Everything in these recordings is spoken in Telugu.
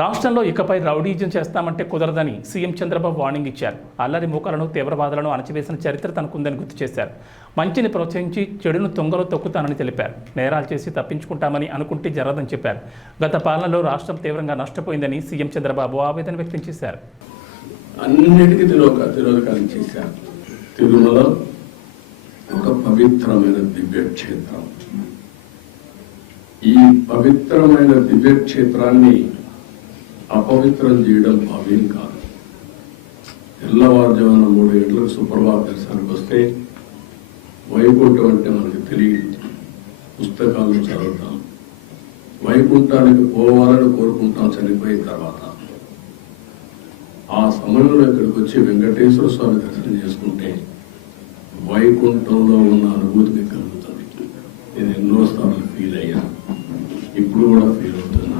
రాష్ట్రంలో ఇకపై రౌడీజం చేస్తామంటే కుదరదని సీఎం చంద్రబాబు వార్నింగ్ ఇచ్చారు. అల్లరి మూకలను తీవ్రవాదులను అణచివేసిన చరిత్ర తనకుందని గుర్తు చేశారు. మంచిని ప్రోత్సహించి చెడును తొంగలో తొక్కుతానని తెలిపారు. నేరాలు చేసి తప్పించుకుంటామని అనుకుంటే జరగదని చెప్పారు. గత పాలనలో రాష్ట్రం తీవ్రంగా నష్టపోయిందని సీఎం చంద్రబాబు ఆవేదన వ్యక్తం చేశారు. అన్నిటికీ తిరోధకాలు చేశారు. తిరుమల ఒక పవిత్రమైన దివ్యక్షేత్రం. ఈ పవిత్రమైన దివ్యక్షేత్రాన్ని అపవిత్రం చేయడం భావ్యం కాదు. తెల్లవారుజామున 3 గంటలకు సుప్రభాత దర్శనానికి వస్తే వైకుంఠం అంటే మనకు తెలియదు, పుస్తకాలను చదువుతాం. వైకుంఠానికి పోవాలని కోరుకుంటాం చనిపోయిన తర్వాత. ఆ సమయంలో ఇక్కడికి వచ్చి వెంకటేశ్వర స్వామి దర్శనం చేసుకుంటే వైకుంఠంలో ఉన్న అనుభూతిని కలుగుతుంది. నేను ఎన్నోసార్లు ఫీల్ అయ్యాను, ఇప్పుడు కూడా ఫీల్ అవుతున్నాను.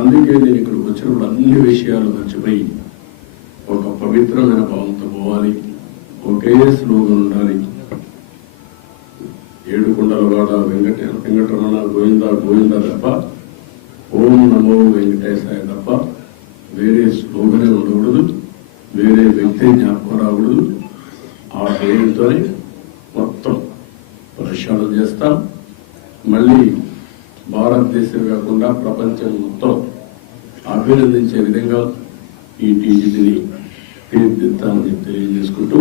అందుకే నేను ఇక్కడికి వచ్చినప్పుడు అన్ని విషయాలు మర్చిపోయి ఒక పవిత్రమైన భావంతో పోవాలి. ఒకే స్లోగన్ ఉండాలి. ఏడుకొండలవాడ వెంకటరమణ గోవింద గోవింద తప్ప, ఓం నమో వెంకటేశాయ తప్ప వేరే స్లోగనే ఉండకూడదు, వేరే వ్యక్తి జ్ఞాపకం రాకూడదు. ఆ పేరుతోనే మొత్తం ప్రక్షాళన చేస్తాం. మళ్ళీ భారతదేశం కాకుండా ప్రపంచం మొత్తం అభినందించే విధంగా ఈ టీజీని తీర్చిదిద్దామని తెలియజేసుకుంటూ